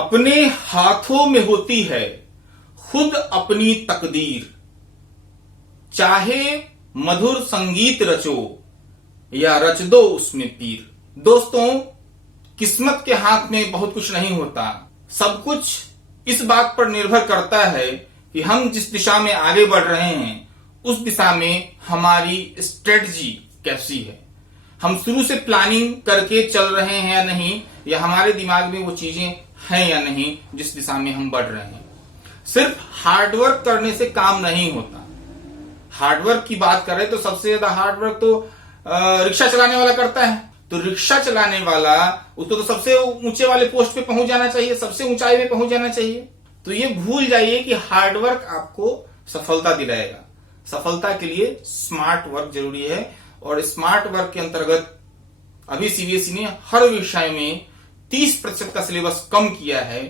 अपने हाथों में होती है खुद अपनी तकदीर, चाहे मधुर संगीत रचो या रच दो उसमें पीर। दोस्तों, किस्मत के हाथ में बहुत कुछ नहीं होता। सब कुछ इस बात पर निर्भर करता है कि हम जिस दिशा में आगे बढ़ रहे हैं उस दिशा में हमारी स्ट्रेटजी कैसी है। हम शुरू से प्लानिंग करके चल रहे हैं या नहीं, या हमारे दिमाग में वो चीजें हैं या नहीं जिस दिशा में हम बढ़ रहे हैं। सिर्फ हार्डवर्क करने से काम नहीं होता। हार्डवर्क की बात करें तो सबसे ज्यादा हार्डवर्क तो रिक्शा चलाने वाला करता है। तो रिक्शा चलाने वाला उसको तो सबसे ऊंचे वाले पोस्ट पे पहुंच जाना चाहिए, सबसे ऊंचाई पे पहुंच जाना चाहिए। तो ये भूल जाइए कि हार्डवर्क आपको सफलता दिलाएगा। सफलता के लिए स्मार्ट वर्क जरूरी है, और स्मार्ट वर्क के अंतर्गत अभी सीबीएसई ने हर विषय में 30% का सिलेबस कम किया है।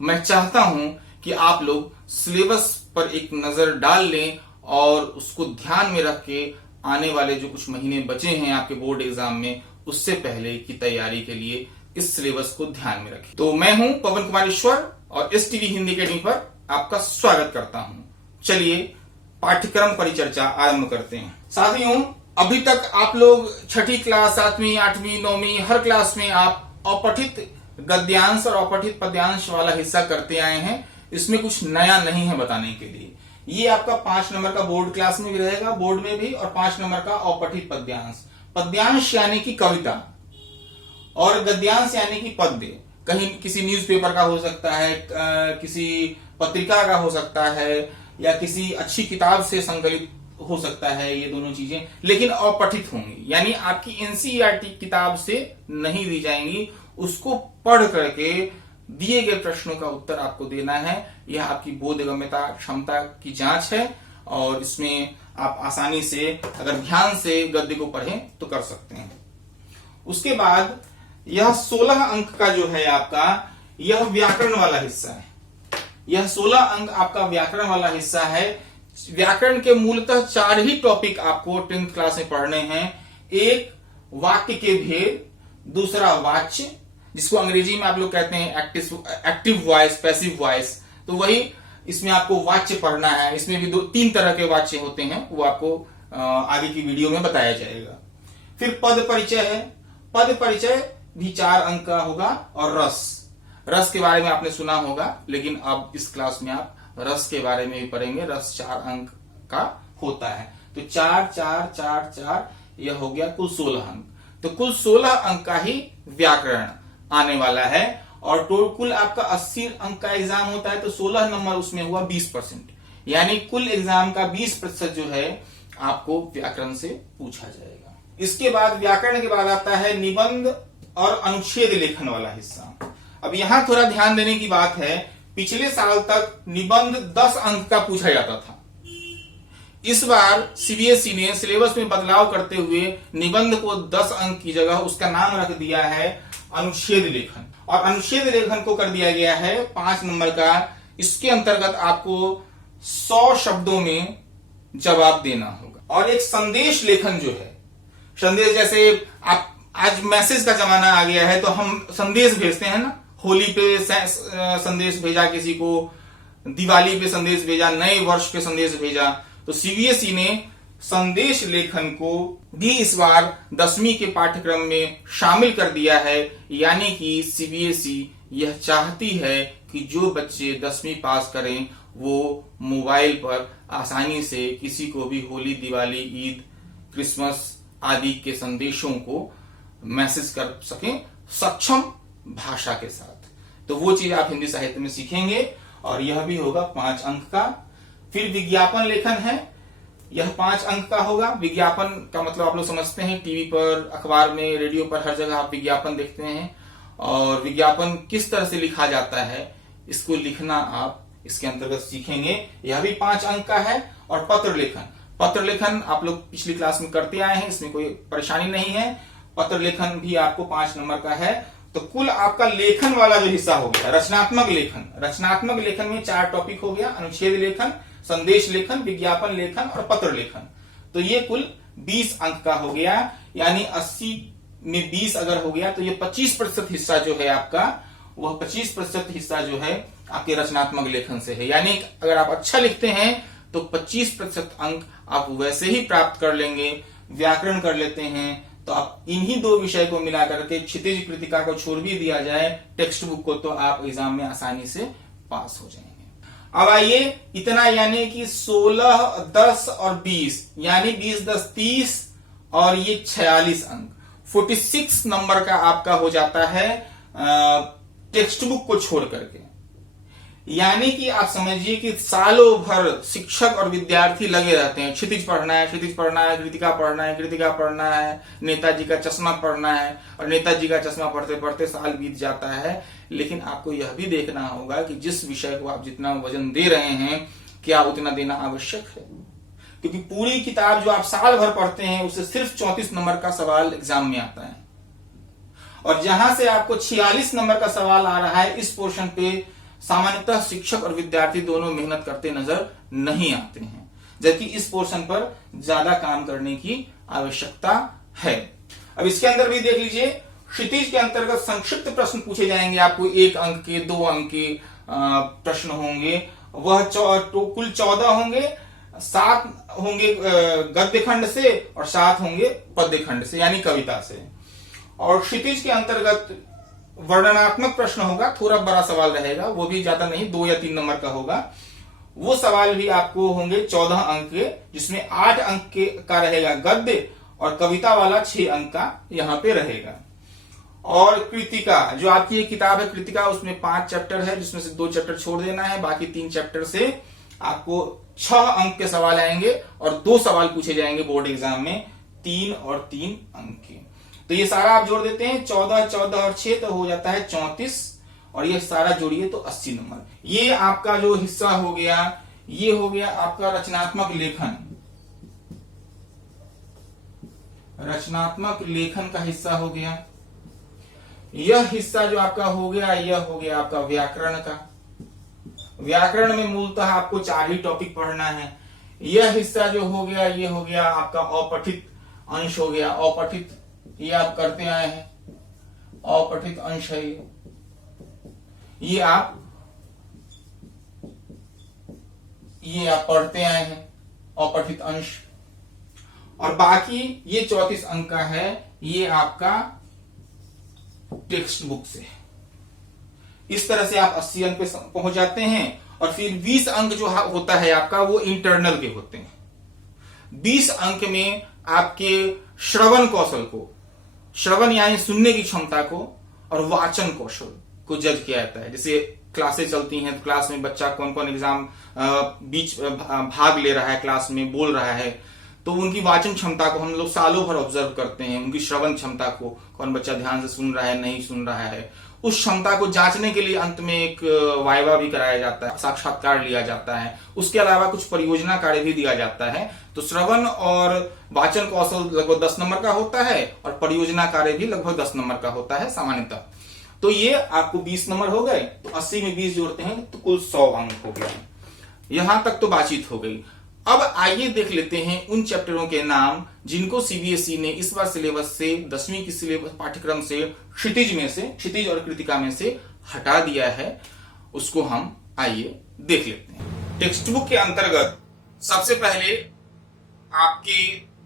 मैं चाहता हूं कि आप लोग सिलेबस पर एक नजर डाल लें और उसको ध्यान में रख के आने वाले जो कुछ महीने बचे हैं आपके बोर्ड एग्जाम में, उससे पहले की तैयारी के लिए इस सिलेबस को ध्यान में रखें। तो मैं हूं पवन कुमार ईश्वर और एस टीवी हिंदी अकेडमी पर आपका स्वागत करता हूं। चलिए पाठ्यक्रम परिचर्चा आरंभ करते हैं। साथियों, अभी तक आप लोग छठी क्लास, 7वीं, 8वीं, 9वीं हर क्लास में आप अपठित गद्यांश और अपठित पद्यांश वाला हिस्सा करते आए हैं। इसमें कुछ नया नहीं है बताने के लिए। ये आपका 5 नंबर का बोर्ड क्लास में भी रहेगा, बोर्ड में भी, और 5 नंबर का अपठित पद्यांश। पद्यांश यानी कि कविता, और गद्यांश यानी कि पद्य। कहीं किसी न्यूज़पेपर का हो सकता है, किसी पत्रिका का हो सकता है, या किसी अच्छी किताब से संकलित हो सकता है। ये दोनों चीजें लेकिन अपठित होंगी, यानी आपकी एनसीईआरटी किताब से नहीं दी जाएंगी। उसको पढ़ करके दिए गए प्रश्नों का उत्तर आपको देना है। यह आपकी बोधगम्यता क्षमता की जांच है, और इसमें आप आसानी से अगर ध्यान से गद्य को पढ़ें तो कर सकते हैं। उसके बाद यह 16 अंक का जो है आपका, यह व्याकरण वाला हिस्सा है। यह 16 अंक आपका व्याकरण वाला हिस्सा है। व्याकरण के मूलतः 4 ही टॉपिक आपको 10th क्लास में पढ़ने हैं। एक, वाक्य के भेद। दूसरा, वाच्य, जिसको अंग्रेजी में आप लोग कहते हैं एक्टिव वॉइस, पैसिव वॉइस। तो वही इसमें आपको वाच्य पढ़ना है। इसमें भी 3 तरह के वाच्य होते हैं, वो आपको आगे की वीडियो में बताया जाएगा। फिर पद परिचय है। पद परिचय भी 4 अंक का होगा। और रस के बारे में आपने सुना होगा, लेकिन अब इस क्लास में आप रस के बारे में भी पढ़ेंगे। रस 4 अंक का होता है। तो 4, 4, 4, 4, यह हो गया कुल 16 अंक। तो कुल 16 अंक का ही व्याकरण आने वाला है। और कुल आपका 80 अंक का एग्जाम होता है, तो 16 नंबर उसमें हुआ 20%, यानी कुल एग्जाम का 20% जो है आपको व्याकरण से पूछा जाएगा। इसके बाद व्याकरण के बाद आता है निबंध और अनुच्छेद लेखन वाला हिस्सा। अब यहां थोड़ा ध्यान देने की बात है, पिछले साल तक निबंध 10 अंक का पूछा जाता था। इस बार सीबीएसई ने सिलेबस में बदलाव करते हुए निबंध को 10 अंक की जगह उसका नाम रख दिया है अनुच्छेद लेखन, और अनुच्छेद लेखन को कर दिया गया है 5 नंबर का। इसके अंतर्गत आपको 100 शब्दों में जवाब देना होगा। और एक संदेश लेखन जो है, संदेश, जैसे आप आज मैसेज का जमाना आ गया है तो हम संदेश भेजते हैं ना। होली पे संदेश भेजा किसी को, दिवाली पे संदेश भेजा, नए वर्ष पे संदेश भेजा। तो सीबीएसई ने संदेश लेखन को भी इस बार 10वीं के पाठ्यक्रम में शामिल कर दिया है। यानी कि सीबीएसई यह चाहती है कि जो बच्चे 10वीं पास करें वो मोबाइल पर आसानी से किसी को भी होली, दिवाली, ईद, क्रिसमस आदि के संदेशों को मैसेज कर सकें सक्षम भाषा के साथ। तो वो चीज आप हिंदी साहित्य में सीखेंगे, और यह भी होगा 5 अंक का। फिर विज्ञापन लेखन है, यह 5 अंक का होगा। विज्ञापन का मतलब आप लोग समझते हैं, टीवी पर, अखबार में, रेडियो पर, हर जगह आप विज्ञापन देखते हैं। और विज्ञापन किस तरह से लिखा जाता है, इसको लिखना आप इसके अंतर्गत सीखेंगे। यह भी 5 अंक का है। और पत्र लेखन आप लोग पिछली क्लास में करते आए हैं, इसमें कोई परेशानी नहीं है। पत्र लेखन भी आपको 5 नंबर का है। तो कुल आपका लेखन वाला जो हिस्सा हो गया रचनात्मक लेखन में 4 टॉपिक हो गया, अनुच्छेद लेखन, संदेश लेखन, विज्ञापन लेखन और पत्र लेखन। तो ये कुल 20 अंक का हो गया, यानी 80 में 20 अगर हो गया तो ये 25% हिस्सा जो है आपका वह 25% हिस्सा जो है आपके रचनात्मक लेखन से है। यानी अगर आप अच्छा लिखते हैं तो 25% अंक आप वैसे ही प्राप्त कर लेंगे। व्याकरण कर लेते हैं तो आप इन्हीं दो विषय को मिला करके क्षितिज कृतिका को छोड़ भी दिया जाए टेक्स्ट बुक को, तो आप एग्जाम में आसानी से पास हो जाएंगे। अब आइए इतना, यानी कि 16, 10 और 20, यानी 20, 10, 30 और ये 46 अंक, 46 नंबर का आपका हो जाता है टेक्स्ट बुक को छोड़ करके। यानी कि आप समझिए कि सालों भर शिक्षक और विद्यार्थी लगे रहते हैं, क्षितिज पढ़ना है, क्षितिज पढ़ना है, कृतिका पढ़ना है, कृतिका पढ़ना है, नेताजी का चश्मा पढ़ना है, और नेताजी का चश्मा पढ़ते पढ़ते साल बीत जाता है। लेकिन आपको यह भी देखना होगा कि जिस विषय को आप जितना वजन दे रहे हैं, क्या उतना देना आवश्यक है? क्योंकि पूरी किताब जो आप साल भर पढ़ते हैं उससे सिर्फ 34 नंबर का सवाल एग्जाम में आता है, और जहां से आपको 46 नंबर का सवाल आ रहा है, इस पोर्शन पे सामान्यतः शिक्षक और विद्यार्थी दोनों मेहनत करते नजर नहीं आते हैं, जबकि इस पोर्शन पर ज्यादा काम करने की आवश्यकता है। अब इसके अंदर भी देख लीजिए, क्षितिज के अंतर्गत संक्षिप्त प्रश्न पूछे जाएंगे आपको, 1 अंक के, 2 अंक के प्रश्न होंगे। वह कुल 14 होंगे, 7 होंगे गद्य खंड से और 7 होंगे पद्य खंड से, यानी कविता से। और क्षितिज के अंतर्गत वर्णनात्मक प्रश्न होगा, थोड़ा बड़ा सवाल रहेगा, वो भी ज्यादा नहीं, 2 या 3 नंबर का होगा। वो सवाल भी आपको होंगे 14 अंक के, जिसमें 8 अंक का रहेगा गद्य और कविता वाला 6 अंक का यहां पे रहेगा। और कृतिका, जो आपकी एक किताब है कृतिका, उसमें 5 चैप्टर है, जिसमें से 2 चैप्टर छोड़ देना है, बाकी 3 चैप्टर से आपको 6 अंक के सवाल आएंगे और 2 सवाल पूछे जाएंगे बोर्ड एग्जाम में 3 और 3 अंक के। तो ये सारा आप जोड़ देते हैं, 14, 14 और 6 तो हो जाता है 34, और ये सारा जोड़िए तो 80 नंबर। ये आपका जो हिस्सा हो गया, ये हो गया आपका रचनात्मक लेखन। रचनात्मक लेखन का हिस्सा हो गया। यह हिस्सा जो आपका हो गया, यह हो गया आपका व्याकरण का। व्याकरण में मूलतः आपको 4 ही टॉपिक पढ़ना है। यह हिस्सा जो हो गया, ये हो गया आपका अपठित अंश हो गया। अपठित ये आप करते आए हैं, अपठित अंश है ये आप पढ़ते आए हैं, अपठित अंश। और बाकी ये 34 अंक का है, ये आपका टेक्स्ट बुक से। इस तरह से आप 80 अंक पे पहुंच जाते हैं। और फिर 20 अंक जो होता है आपका, वो इंटरनल के होते हैं। 20 अंक में आपके श्रवण कौशल को, श्रवण यानी सुनने की क्षमता को, और वाचन कौशल को जज किया जाता है। जैसे क्लासेस चलती हैं तो क्लास में बच्चा कौन कौन एग्जाम बीच भाग ले रहा है, क्लास में बोल रहा है, तो उनकी वाचन क्षमता को हम लोग सालों भर ऑब्जर्व करते हैं। उनकी श्रवण क्षमता को, कौन बच्चा ध्यान से सुन रहा है, नहीं सुन रहा है, उस क्षमता को जांचने के लिए अंत में एक वाइवा भी कराया जाता है, साक्षात्कार लिया जाता है। उसके अलावा कुछ परियोजना कार्य भी दिया जाता है। तो श्रवण और वाचन कौशल लगभग 10 नंबर का होता है, और परियोजना कार्य भी लगभग 10 नंबर का होता है सामान्यतः। तो ये आपको 20 नंबर हो गए। तो 80 में 20 जोड़ते हैं तो कुल 100 अंक हो गया। यहां तक तो बातचीत हो गई। अब आइए देख लेते हैं उन चैप्टरों के नाम जिनको सीबीएसई ने इस बार सिलेबस से, 10वीं की सिलेबस पाठ्यक्रम से, क्षितिज और कृतिका में से हटा दिया है। उसको हम आइए देख लेते हैं। टेक्स्ट बुक के अंतर्गत सबसे पहले आपके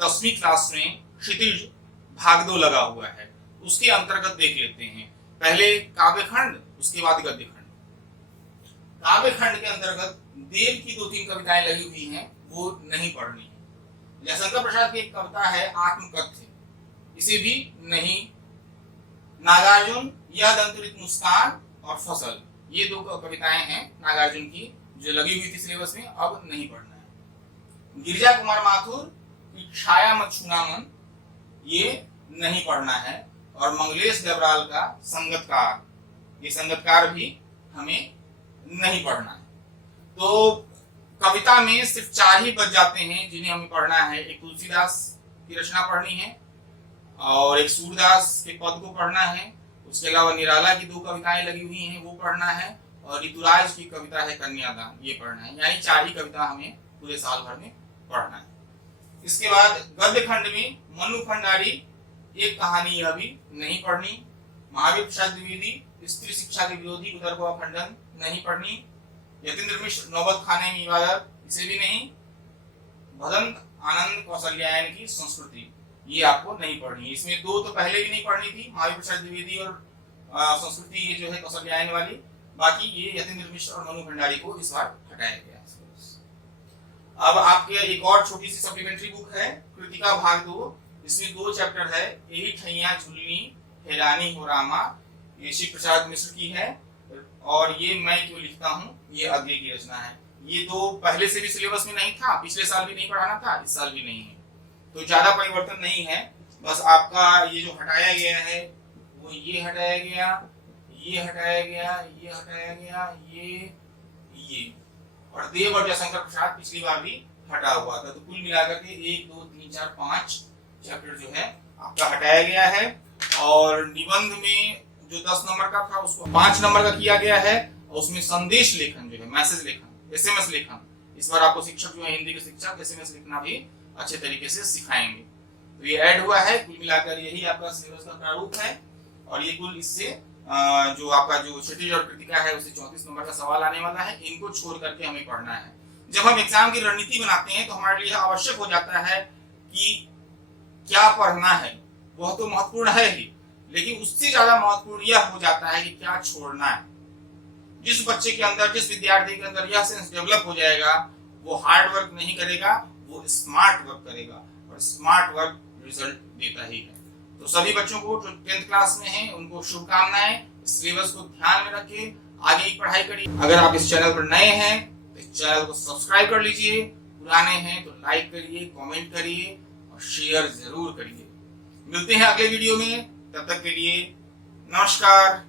10वीं क्लास में क्षितिज भाग 2 लगा हुआ है, उसके अंतर्गत देख लेते हैं। पहले काव्यखंड, उसके बाद गद्यखंड। काव्यखंड के अंतर्गत देव की 2-3 कविताएं लगी हुई हैं, वो नहीं पढ़नी है। जयशंकर प्रसाद की एक कविता है आत्मकथ्य, इसे भी नहीं। नागार्जुन, यह दंतुरित मुस्कान और फसल, ये 2 कविताएं हैं नागार्जुन की जो लगी हुई थी सिलेबस में, अब नहीं पढ़ना है। गिरिजा कुमार माथुर की छाया मत छूना मन, ये नहीं पढ़ना है। और मंगलेश डबराल का संगतकार, ये संगतकार भी हमें नहीं पढ़ना है। तो कविता में सिर्फ 4 ही बच जाते हैं जिन्हें हमें पढ़ना है। एक तुलसीदास की रचना पढ़नी है, और एक सूरदास के पद को पढ़ना है। उसके अलावा निराला की 2 कविताएं लगी हुई हैं, वो पढ़ना है। और ऋतुराज की कविता है कन्यादान, ये पढ़ना है। यानी 4 ही कविता हमें पूरे साल भर में पढ़ना है। इसके बाद गद्य खंड में मनु भंडारी एक कहानी, यह भी नहीं पढ़नी। महावीर प्रसाद द्विवेदी स्त्री शिक्षा के विरोधी उदर को खंडन नहीं पढ़नी। यतीन्द्र मिश्र नौबत खाने में इबादत, इसे भी नहीं। भदंत आनंद कौशल्यायन की संस्कृति, ये आपको नहीं पढ़नी है। इसमें दो तो पहले भी नहीं पढ़नी थी, महावीर प्रसाद द्विवेदी और संस्कृति ये जो है कौशल्यायन वाली। बाकी ये यतीन्द्र मिश्र और मनु भंडारी को इस बार हटाया गया। अब आपके एक और छोटी सी सप्लीमेंट्री बुक है कृतिका भाग 2, इसमें 2 चैप्टर है। यही ठैया झुलनी हेलानी हो रामा, ये श्री प्रसाद मिश्र की है, और ये मैं क्यों लिखता हूँ, ये आगे की रचना है। ये दो पहले से भी सिलेबस में नहीं था, पिछले साल भी नहीं पढ़ाना था, इस साल भी नहीं है, तो ज्यादा परिवर्तन नहीं है। बस आपका ये जो हटाया गया है वो ये हटाया गया, ये हटाया गया, ये हटाया गया, ये और देव और जयशंकर प्रसाद पिछली बार भी हटा हुआ था। तो कुल मिलाकर के 1 2 3 4 5 चैप्टर जो है आपका हटाया गया है। और निबंध में जो 10 नंबर का था उसको 5 नंबर का किया गया है, और उसमें संदेश लेखन जो है, मैसेज लेखन, एसएमएस लेखन, इस बार आपको शिक्षक जो है हिंदी के शिक्षक एसएमएस लिखना भी अच्छे तरीके से सिखाएंगे। तो ये ऐड हुआ है। कुल मिलाकर यही आपका सिलेबस का प्रारूप है, और ये कुल इससे जो आपका जो क्षितिज और कृतिका है उससे 34 नंबर का सवाल आने वाला है। इनको छोड़ करके हमें पढ़ना है। जब हम एग्जाम की रणनीति बनाते हैं तो हमारे लिए आवश्यक हो जाता है कि क्या पढ़ना है, वह तो महत्वपूर्ण है ही, लेकिन उससे ज्यादा महत्वपूर्ण यह हो जाता है कि क्या छोड़ना है। जिस बच्चे के अंदर, जिस विद्यार्थी के अंदर यह सेंस डेवलप हो जाएगा, वो हार्ड वर्क नहीं करेगा, वो स्मार्ट वर्क करेगा, और स्मार्ट वर्क रिजल्ट देता ही है। तो सभी बच्चों को जो 10th क्लास में हैं उनको शुभकामनाएं। सिलेबस को ध्यान में रखिए, आगे की पढ़ाई करिए। अगर आप इस चैनल पर नए हैं तो इस चैनल को सब्सक्राइब कर लीजिए, पुराने हैं तो लाइक करिए, कमेंट करिए और शेयर जरूर करिए। मिलते हैं अगले वीडियो में, तब तक के लिए नमस्कार।